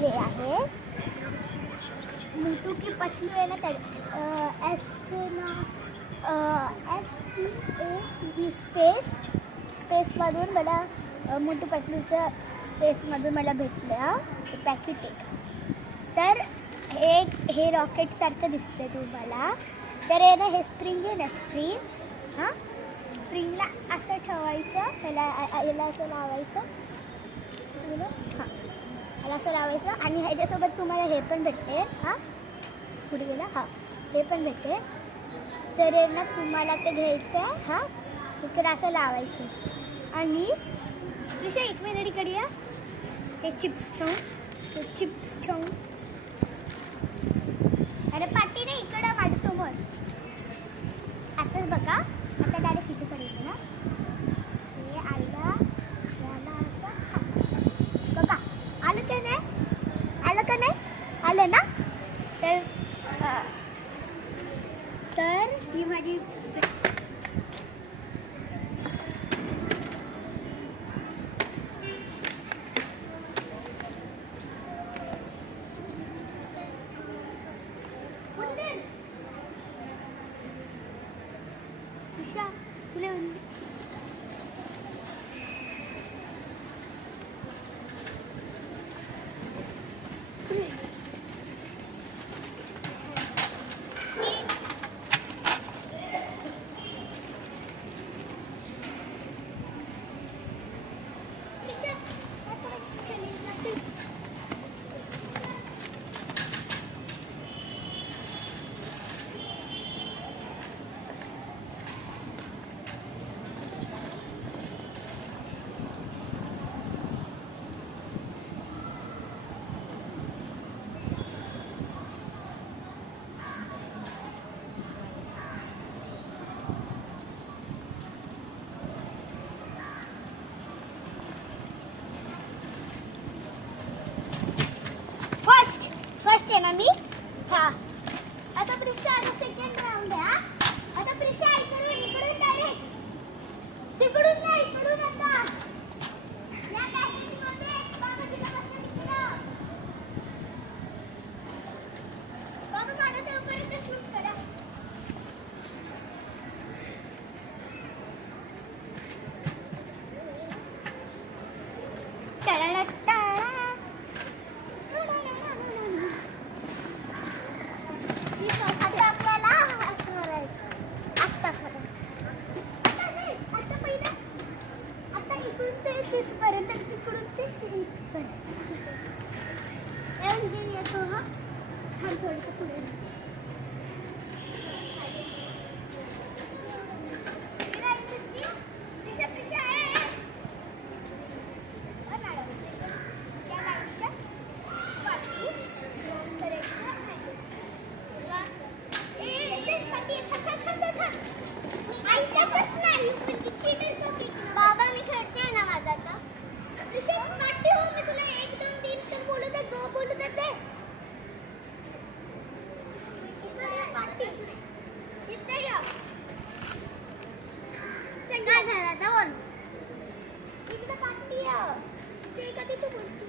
हे आहे मोटू की पतलू आहे ना, स्पेसमधून मला मोटू पतलूच्या स्पेसमधून मला भेटलं पॅकेट एक. तर हे रॉकेटसारखं दिसतं तुम्हाला. तर हे ना, हे स्प्रिंग आहे ना, स्प्रिंग. हां, स्प्रिंगला असं ठेवायचं, याला असं लावायचं. हां, याला असं लावायचं आणि ह्याच्यासोबत तुम्हाला हे पण भेटते. हां, पुढे गेला. हां, हे पण भेटते. तर ना तुम्हाला ते घ्यायचं. हां, इकडे असं लावायचं आणि दुसऱ्या एक मिनिट इकडे या. ते चिप्स ठेवून अरे पाटी नाही, इकडं माझ्यासमोर. आताच बघा, आता डायरेक्ट तिथे करायचं ना. हे आईला याला असं बघा. आलं का नाही? आलं ना. तर ही माझी तुला फर्स्ट आहे ना मी. हां, आता प्रिशा सेकंड राऊंड आहे. आता प्रिशा इकडून डायरेक्ट तिकडून नाही, इकडून आता या पॅकेजमध्ये बाबा तिला बसतं तिकडं. बाबा माझं तेवढं शूट करा. तिथपर्यंत तिकडून ते येतो. हा, थोडंसं पुढे बाबा मी खेळते ना माझा आता. मी तुला 1 2 3 तर बोलू दे, 2 बोलू दे. इथे या. काय झालं आता बोल. इकडे पाठी आहे. ते कधीच बोलतो.